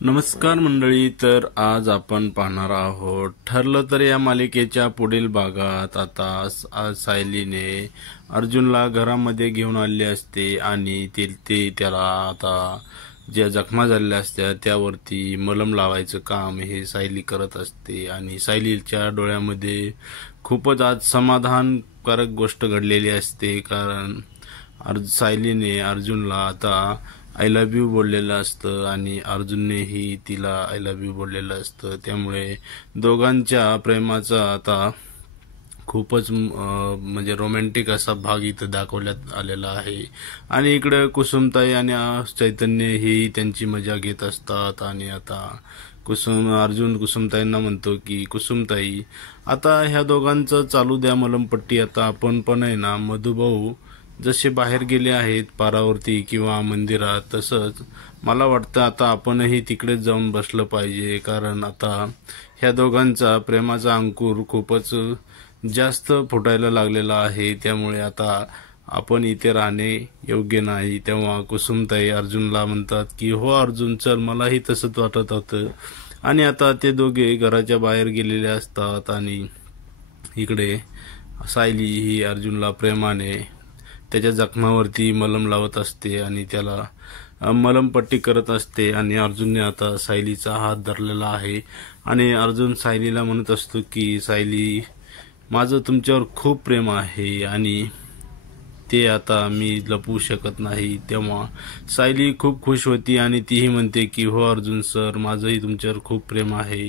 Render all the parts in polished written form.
नमस्कार मंडळी. तर आज आपण पाहणार आहोत, ठरलं तर या मालिकेच्या पुढील भागात आता सायलीने अर्जुनला घरामध्ये घेऊन आले असते आणि ते त्याला आता ज्या जखमा झालेल्या असत्या त्यावरती मलम लावायचं काम हे सायली करत असते. आणि सायलीच्या डोळ्यामध्ये खूपच आज समाधानकारक गोष्ट घडलेली असते, कारण सायलीने अर्जुनला आता आय लव्ह यू बोललेलं असतं आणि अर्जुननेही तिला आय लव्ह यू बोललेलं असतं. त्यामुळे दोघांच्या प्रेमाचा आता खूपच म्हणजे रोमॅन्टिक असा भाग इथं दाखवण्यात आलेला आहे. आणि इकडे कुसुमताई आणि चैतन्य ही त्यांची मजा घेत असतात. आणि आता अर्जुन कुसुमताईंना म्हणतो की कुसुमताई, आता ह्या दोघांचं चालू द्या मलमपट्टी. आता आपण पण आहे ना, मधुभाऊ जसे बाहेर गेले आहेत पारावरती किंवा मंदिरात, तसंच मला वाटतं आता आपणही तिकडेच जाऊन बसलं पाहिजे. कारण आता ह्या दोघांचा प्रेमाचा अंकुर खूपच जास्त फुटायला लागलेला आहे. त्यामुळे आता आपण इथे राहणे योग्य नाही. तेव्हा कुसुमताई अर्जुनला म्हणतात की हो अर्जुन चल, मलाही तसंच वाटत होतं. आणि आता ते दोघे घराच्या बाहेर गेलेले असतात. आणि इकडे सायली ही अर्जुनला प्रेमाने त्याच्या जखमावरती मलम लावत असते आणि त्याला मलमपट्टी करत असते. आणि अर्जुनने आता सायलीचा हात धरलेला आहे आणि अर्जुन सायलीला म्हणत असतो की सायली, माझं तुमच्यावर खूप प्रेम आहे आणि ते आता मी लपवू शकत नाही. तेव्हा सायली खूप खुश होती आणि तीही म्हणते की हो अर्जुन सर, माझंही तुमच्यावर खूप प्रेम आहे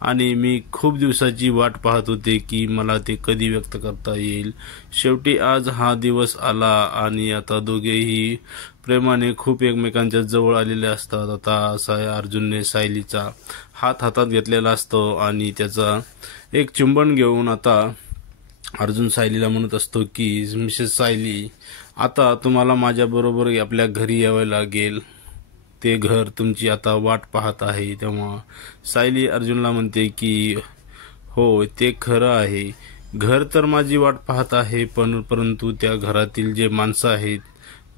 आणि मी खूप दिवसाची वाट पाहत होते की मला ते कधी व्यक्त करता येईल. शेवटी आज हा दिवस आला आणि आता दोघेही प्रेमाने खूप एकमेकांच्या जवळ आलेले असतात. आता अर्जुनने सायलीचा हात हातात घेतलेला असतो आणि त्याचा एक चुंबन घेऊन आता अर्जुन सायलीला म्हणत असतो की मिसेस सायली, आता तुम्हाला माझ्याबरोबर आपल्या घरी यावं लागेल. ते घर तुमची आता वाट पाहत आहे. तेव्हा सायली अर्जुनला म्हणते की हो ते खरं आहे, घर तर माझी वाट पाहत आहे, परंतु त्या घरातील जे माणसं आहेत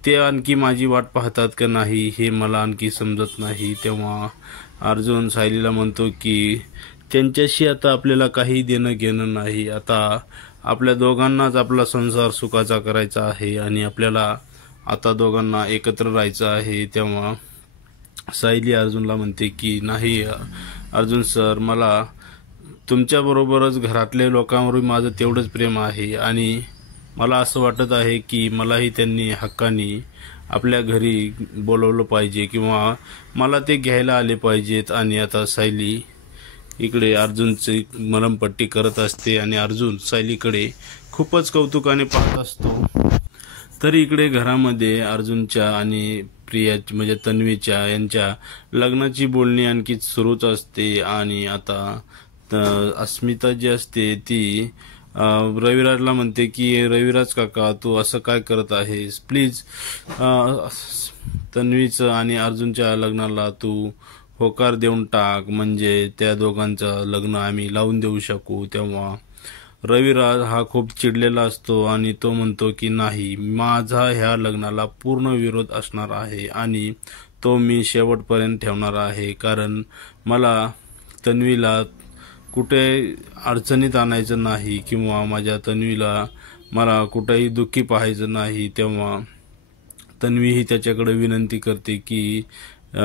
ते आणखी माझी वाट पाहतात का नाही हे मला आणखी समजत नाही. तेव्हा अर्जुन सायलीला म्हणतो की त्यांच्याशी आता आपल्याला काही देणं घेणं नाही. आता आपल्या दोघांनाच आपला संसार सुखाचा करायचा आहे आणि आपल्याला आता दोघांना एकत्र राहायचं आहे. तेव्हा सायली अर्जुनला म्हणते की नाही अर्जुन सर, मला तुमच्याबरोबरच घरातल्या लोकांवर माझं तेवढंच प्रेम आहे आणि मला असं वाटत आहे की मलाही त्यांनी हक्कानी आपल्या घरी बोलवलं पाहिजे किंवा मला ते घ्यायला आले पाहिजेत. आणि आता सायली इकडे अर्जुनची मलमपट्टी करत असते आणि अर्जुन सायलीकडे खूपच कौतुकाने पाहत असतो. तरी इकडे घरामध्ये अर्जुनच्या आणि प्रियाची म्हणजे तन्वीच्या यांच्या लग्नाची बोलणी आणखी सुरूच असते. आणि आता अस्मिता जी असते ती रविराजला म्हणते की रविराज काका, तू असं काय करत आहेस, प्लीज तन्वीचं आणि अर्जुनच्या लग्नाला तू होकार देऊन टाक, म्हणजे त्या दोघांचं लग्न आम्ही लावून देऊ शकू. तेव्हा रविराज हा खूप चिडलेला असतो आणि तो म्हणतो की नाही, माझा ह्या लग्नाला पूर्ण विरोध असणार आहे आणि तो मी शेवटपर्यंत ठेवणार आहे. कारण मला तन्वीला कुठे अडचणीत आणायचं नाही किंवा माझ्या तन्वीला मला कुठेही दुःखी पाहायचं नाही. तेव्हा तन्वी ही त्याच्याकडे विनंती करते की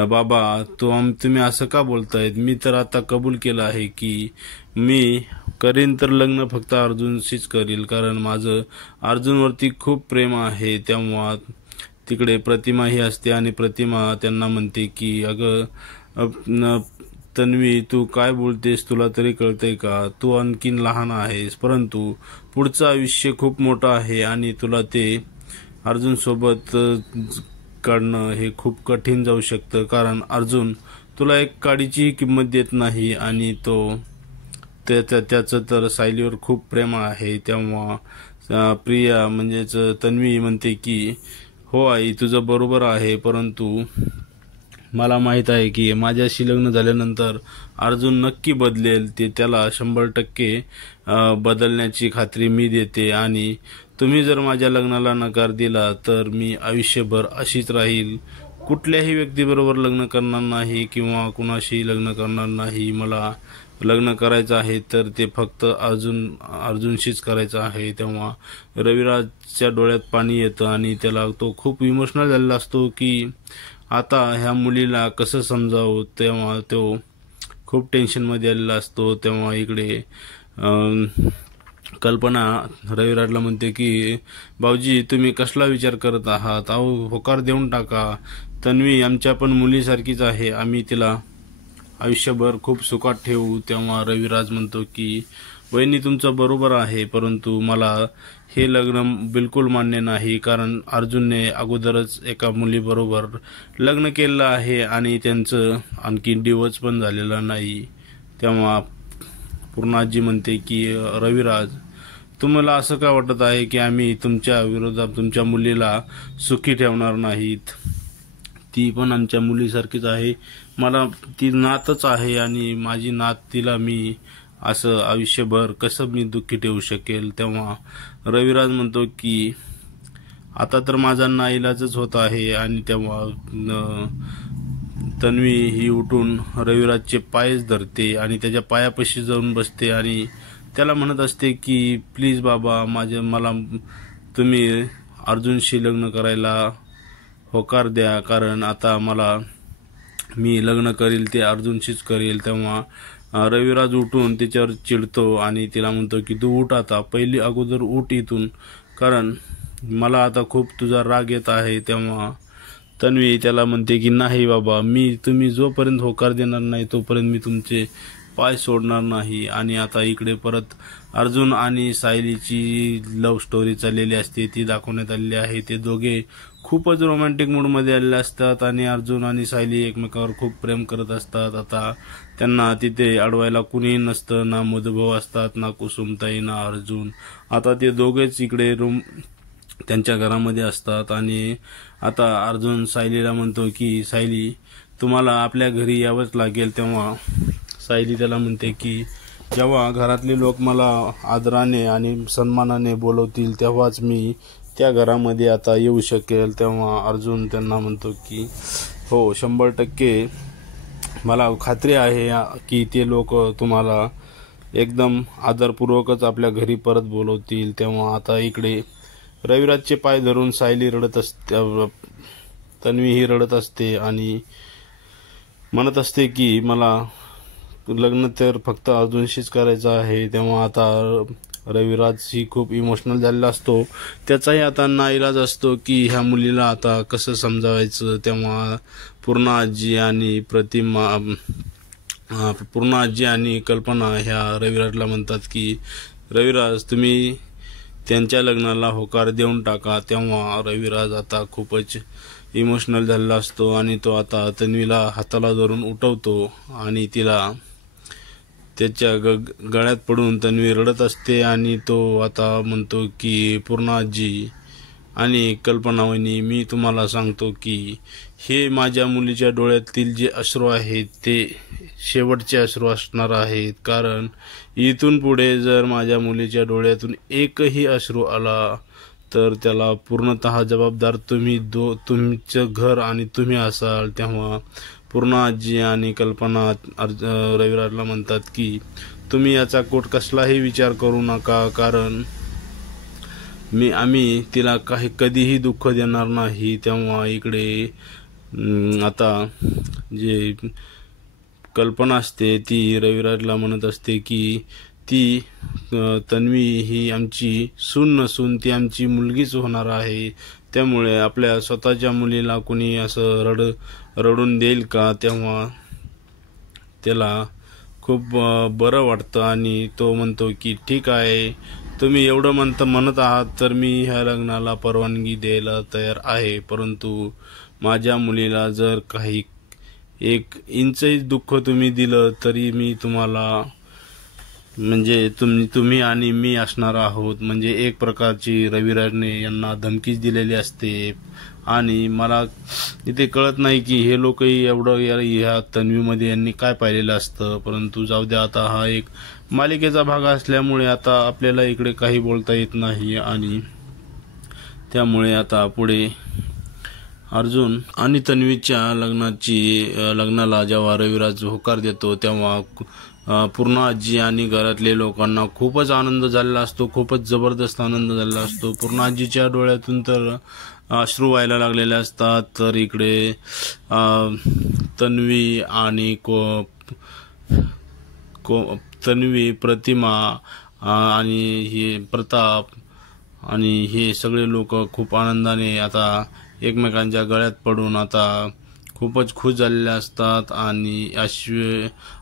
बाबा तुम्ही असं का बोलतायत, मी तर आता कबूल केलं आहे की मी करीन तर लग्न फक्त अर्जुनशीच करील, कारण माझं अर्जुनवरती खूप प्रेम आहे. तेव्हा तिकडे प्रतिमा ही असते आणि प्रतिमा त्यांना म्हणते की अगं तन्वी, तू काय बोलतेस, तुला तरी कळतंय का, तू आणखीन लहान आहेस, परंतु पुढचं आयुष्य खूप मोठं आहे आणि तुला ते अर्जुन सोबत काढणं हे खूप कठीण जाऊ शकतं. कारण अर्जुन तुला एक काडीचीही किंमत देत नाही आणि त्याचं तर सायलीवर खूप प्रेम आहे. तेव्हा प्रिया म्हणजेच तन्वी म्हणते की हो आई, तुझं बरोबर आहे, परंतु मला माहीत आहे की माझ्याशी लग्न झाल्यानंतर अर्जुन नक्की बदलेल, ते त्याला 100% बदलण्याची खात्री मी देते. आणि तुम्ही जर माझ्या लग्नाला नकार दिला तर मी आयुष्यभर अशीच राहील, कुठल्याही व्यक्तीबरोबर लग्न करणार नाही किंवा कुणाशी लग्न करणार नाही. मला लग्न करायचं आहे तर ते फक्त अर्जुनशीच करायचं आहे. तेव्हा रविराजच्या डोळ्यात पाणी येतं आणि तो खूप इमोशनल झालेला असतो की आता ह्या मुलीला कसं समजावं. तेव्हा तो खूप टेन्शनमध्ये आलेला असतो. तेव्हा इकडे कल्पना रविराजला म्हणते की भाऊजी तुम्ही कसला विचार करत आहात, अहो होकार देऊन टाका. तन्वी आमच्या पण मुलीसारखीच आहे, आम्ही तिला आयुष्यभर खूप सुखात ठेवू. तेव्हा रविराज म्हणतो की वहिनी तुमचं बरोबर आहे, परंतु मला हे लग्न बिलकुल मान्य नाही, कारण अर्जुनने अगोदरच एका मुलीबरोबर लग्न केलेलं आहे आणि त्यांचं आणखी डिवोर्स पण झालेला नाही. तेव्हा पूर्णाजी म्हणते की रविराज तुम्हाला असं का वाटत आहे की आम्ही तुमच्या विरोधात तुमच्या मुलीला सुखी ठेवणार नाहीत. ती पण आमच्या मुलीसारखीच आहे, मला ती नातच आहे आणि माझी नात तिला मी असं आयुष्यभर कसं मी दुःखी ठेवू शकेल. तेव्हा रविराज म्हणतो की आता तर माझा नाईलाजच होत आहे. आणि तेव्हा तन्वी ही उठून रविराजचे पायच धरते आणि त्याच्या पायापाशी जाऊन बसते आणि त्याला म्हणत असते की प्लीज बाबा मला तुम्ही अर्जुनशी लग्न करायला होकार द्या, कारण आता मी लग्न करेल ते अर्जुनशीच करेल. तेव्हा रविराज उठून तिच्यावर चिडतो आणि तिला म्हणतो की तू उठ आता, पहिली अगोदर उठ इथून, कारण मला आता खूप तुझा राग येत आहे. तेव्हा तन्वी त्याला म्हणते की नाही बाबा, तुम्ही जोपर्यंत होकार देणार नाही तोपर्यंत मी तुमचे पाय सोडणार नाही. आणि आता इकडे परत अर्जुन आणि सायलीची लव्ह स्टोरी चाललेली असते, ती दाखवण्यात आलेली आहे. ते दोघे खूपच रोमॅन्टिक मूडमध्ये आलेले असतात आणि अर्जुन आणि सायली एकमेकावर खूप प्रेम करत असतात. आता त्यांना तिथे अडवायला कुणीही नसतं, ना मधुभाऊ असतात, ना कुसुमताई, ना अर्जुन. आता ते दोघेच इकडे त्यांच्या घरामध्ये असतात आणि आता अर्जुन सायलीला म्हणतो की सायली तुम्हाला आपल्या घरी यावंच लागेल. तेव्हा सायली त्याला म्हणते की जेव्हा घरातले लोक मला आदराने आणि सन्मानाने बोलवतील तेव्हाच मी त्या घरामध्ये आता येऊ शकेल. तेव्हा अर्जुन त्यांना म्हणतो की हो 100% मला खात्री आहे की ते लोक तुम्हाला एकदम आदरपूर्वकच आपल्या घरी परत बोलवतील. तेव्हा आता इकडे रविराजचे पाय धरून सायली रडत असते, तन्वी ही रडत असते आणि म्हणत असते की मला लग्न तर फक्त अर्जुनशीच करायचं आहे. तेव्हा आता रविराज ही खूप इमोशनल झालेला असतो, त्याचाही आता नाईलाज असतो की ह्या मुलीला आता कसं समजावायचं. तेव्हा पूर्ण आजी आणि कल्पना ह्या रविराजला म्हणतात की रविराज तुम्ही त्यांच्या लग्नाला होकार देऊन टाका. तेव्हा रविराज आता खूपच इमोशनल झालेला असतो आणि तो आता तन्वीला हाताला धरून उठवतो आणि तिला त्याच्या गळ्यात पडून तन्वी रडत असते आणि तो आता म्हणतो की पूर्णाजी आणि कल्पना वहिनी मी तुम्हाला सांगतो की हे माझ्या मुलीच्या डोळ्यातील जे अश्रू आहेत ते शेवटचे अश्रू असणार आहेत, कारण इथून पुढे जर माझ्या मुलीच्या डोळ्यातून एकही अश्रू आला तर त्याला पूर्णतः जबाबदार तुमचं घर आणि तुम्ही असाल. तेव्हा पूर्णाजी आणि कल्पना रविराजला म्हणतात की तुम्ही याचा कसलाही विचार करू नका, कारण आम्ही तिला कधीही दुःख देणार नाही. तेव्हा इकडे आता जे कल्पना असते ती रविराजला म्हणत असते की ती तन्वी ही आमची सून नसून ती आमची मुलगीच होणार आहे, त्यामुळे आपल्या स्वतःच्या मुलीला कुणी असं रडून देईल का. तेव्हा त्याला खूप बरं वाटतं आणि तो म्हणतो की ठीक आहे, तुम्ही एवढं म्हणत आहात तर मी ह्या लग्नाला परवानगी द्यायला तयार आहे, परंतु माझ्या मुलीला जर काही 1 इंचही दुःख तुम्ही दिलं तरी मी तुम्हाला म्हणजे तुम्ही आणि मी असणार आहोत. म्हणजे एक प्रकारची रविराजने यांना धमकीच दिलेली असते आणि मला इथे कळत नाही की हे लोकही एवढं ह्या तन्वीमध्ये यांनी काय पाहिलेलं असतं. परंतु जाऊ द्या, आता हा एक मालिकेचा भाग असल्यामुळे आता आपल्याला इकडे काही बोलता येत नाही आणि त्यामुळे आता पुढे अर्जुन आणि तन्वीच्या लग्नाला जेव्हा रविराज होकार देतो तेव्हा पूर्ण आजी आणि घरातले लोकांना खूपच आनंद झालेला असतो, खूपच जबरदस्त आनंद झालेला असतो. पूर्ण आजीच्या डोळ्यातून तर अश्रू व्हायला लागलेले असतात. तर इकडे तन्वी आणि तन्वी, प्रतिमा आणि हे प्रताप आणि हे सगळे लोक खूप आनंदाने आता एकमेकांच्या गळ्यात पडून आता खूपच खुश झालेले असतात. आणि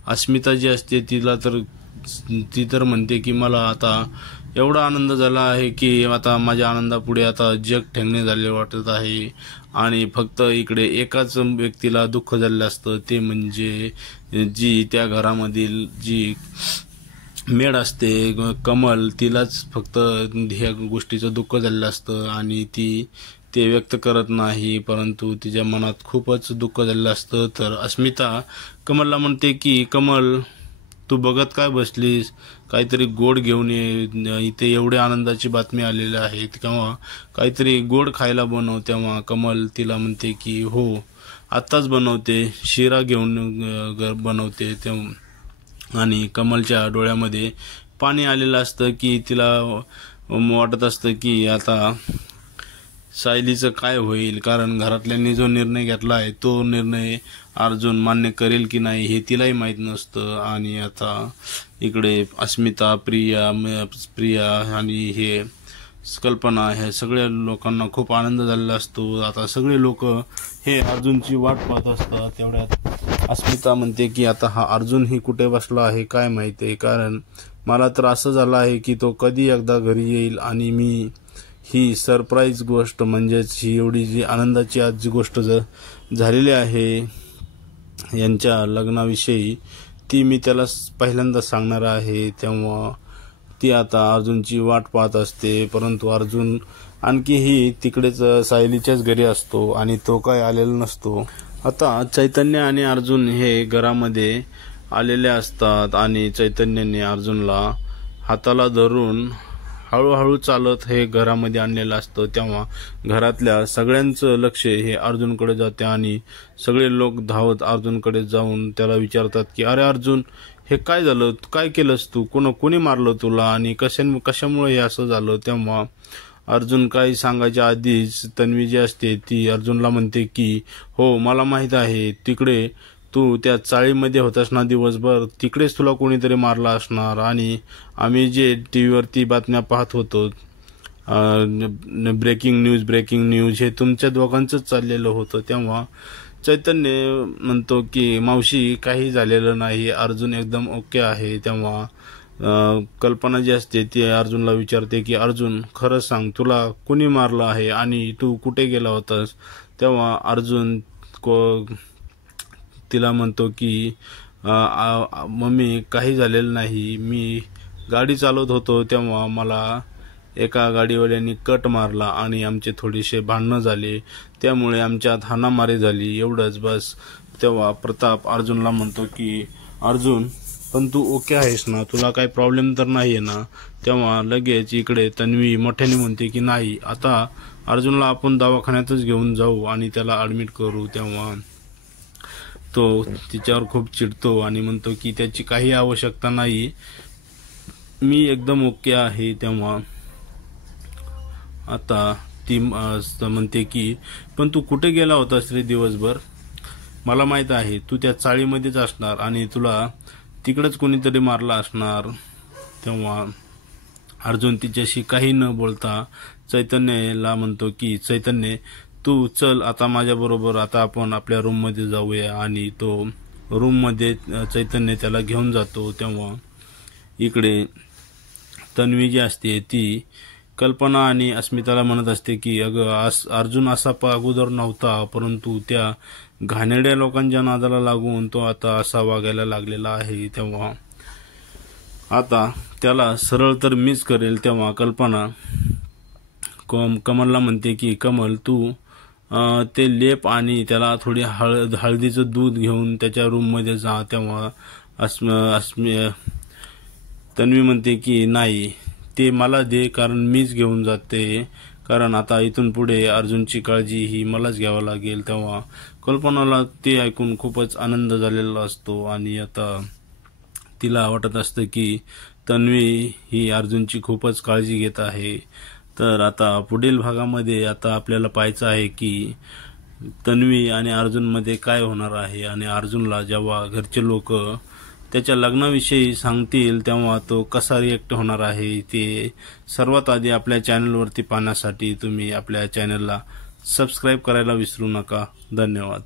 अस्मिता जी असते ती तर म्हणते की मला आता एवढा आनंद झाला आहे की आता माझ्या आनंदापुढे आता जग ठेंगणे झाले वाटत आहे. आणि फक्त इकडे एकाच व्यक्तीला दुःख झालेलं असतं, ते म्हणजे जी त्या घरामधील जी मेड असते कमल, तिलाच फक्त ह्या गोष्टीचं दुःख झालेलं असतं आणि ते व्यक्त करत नाही, परंतु तिच्या मनात खूपच दुःख झालेलं असतं. तर अस्मिता कमलला म्हणते की कमल, तू बघत काय बसलीस, काहीतरी गोड घेऊन ये, इथे एवढे आनंदाची बातमी आलेली आहे, किंवा काहीतरी गोड खायला बनव. तेव्हा कमल तिला म्हणते की हो आत्ताच बनवते, शिरा घेऊन बनवते. आणि कमलच्या डोळ्यामध्ये पाणी आलेलं असतं की तिला वाटत असतं की आता सायलीचं काय होईल, कारण घरातल्यांनी जो निर्णय घेतला आहे तो निर्णय अर्जुन मान्य करेल की नाही हे तिलाही माहीत नसतं. आणि आता इकडे अस्मिता, प्रिया आणि हे कल्पना, ह्या सगळ्या लोकांना खूप आनंद झालेला असतो. आता सगळे लोक हे अर्जुनची वाट पाहत असतात. तेवढ्यात अस्मिता म्हणते की आता हा अर्जुन ही कुठे बसला आहे काय माहिती आहे, कारण मला तर असं झालं आहे की तो कधी एकदा घरी येईल आणि मी ही सरप्राईज गोष्ट, म्हणजेच ही एवढी जी आनंदाची आज जी गोष्ट झालेली आहे यांच्या लग्नाविषयी, ती मी त्याला पहिल्यांदा सांगणार आहे. तेव्हा ती आता अर्जुनची वाट पाहत असते, परंतु अर्जुन आणखीही तिकडेच सायलीच्याच घरी असतो आणि तो काय आलेला नसतो. आता चैतन्य आणि अर्जुन हे घरामध्ये आलेले असतात आणि चैतन्याने अर्जुनला हाताला धरून हळूहळू चालत हे घरामध्ये आणलेलं असतं. तेव्हा घरातल्या सगळ्यांचं लक्ष हे अर्जुनकडे जाते आणि सगळे लोक धावत अर्जुनकडे जाऊन त्याला विचारतात की अरे अर्जुन, हे काय झालं, काय केलंस तू, कोणी मारलं तुला आणि कशामुळे हे असं झालं. तेव्हा अर्जुन काही सांगायच्या आधीच तन्वी जी असते ती अर्जुनला म्हणते की हो मला माहित आहे, तिकडे तू त्या चाळीमध्ये होतास ना दिवसभर, तिकडेच तुला कोणीतरी मारला असणार. आणि आम्ही जे टीव्हीवरती बातम्या पाहत होतो, ब्रेकिंग न्यूज हे तुमच्या दोघांचंच चाललेलं होतं. तेव्हा चैतन्य म्हणतो की मावशी काही झालेलं नाही, अर्जुन एकदम ओके आहे. तेव्हा कल्पना जी असते ती अर्जुनला विचारते की अर्जुन खरं सांग, तुला कुणी मारलं आहे आणि तू कुठे गेला होतास. तेव्हा अर्जुन तिला म्हणतो की मम्मी काही झालेलं नाही, मी गाडी चालवत होतो तेव्हा मला एका गाडीवाल्याने कट मारला आणि आमचे थोडेसे भांडणं झाले, त्यामुळे आमच्यात हाणामारी झाली, एवढंच बस. तेव्हा प्रताप अर्जुनला म्हणतो की अर्जुन पण तू ओके आहेस ना, तुला काही प्रॉब्लेम तर नाही आहे ना. तेव्हा लगेच इकडे तन्वी मोठ्याने म्हणते की नाही, आता अर्जुनला आपण दवाखान्यातच घेऊन जाऊ आणि त्याला ॲडमिट करू. तेव्हा तो तिच्यावर खूप चिडतो आणि म्हणतो की त्याची काही आवश्यकता नाही, मी एकदम ओके आहे. तेव्हा आता ती म्हणते की पण तू कुठे गेला होतास रे दिवसभर, मला माहित आहे तू त्या चाळीमध्येच असणार आणि तुला तिकडेच कोणीतरी मारला असणार. तेव्हा अर्जुन तिच्याशी काही न बोलता चैतन्यला म्हणतो की चैतन्य तू चल आता माझ्याबरोबर, आता आपण आपल्या रूममध्ये जाऊया. आणि तो रूममध्ये चैतन्य त्याला घेऊन जातो. तेव्हा इकडे तन्वी जी असते ती कल्पना आणि अस्मिताला म्हणत असते की अगं अर्जुन असा अगोदर नव्हता, परंतु त्या घाणेरड्या लोकांच्या नादाला लागून तो आता असा वागायला लागलेला आहे. तेव्हा आता त्याला सरळ तर मिस करेल. तेव्हा कल्पना कमलला म्हणते की कमल तू ते लेप आणि त्याला थोडी हळदीचं दूध घेऊन त्याच्या रूममध्ये जा. तेव्हा तन्वी म्हणते की नाही, ते मला दे, कारण मीच घेऊन जाते, कारण आता इथून पुढे अर्जुनची काळजी ही मलाच घ्यावं लागेल। तेव्हा कल्पनाला ते ऐकून खूपच आनंद झालेला असतो आणि आता तिला वाटत असतं की तन्वी ही अर्जुनची खूपच काळजी घेत आहे। तर आता पुढील भागामध्ये आता आपल्याला पाहायचं आहे की तन्वी आणि अर्जुनमध्ये काय होणार आहे आणि अर्जुनला जेव्हा घरचे लोक त्याच्या लग्नाविषयी सांगतील तेव्हा तो कसा रिएक्ट होणार आहे ते सर्वात आधी आपल्या चॅनलवरती पाहण्यासाठी तुम्ही आपल्या चॅनलला सबस्क्राईब करायला विसरू नका। धन्यवाद।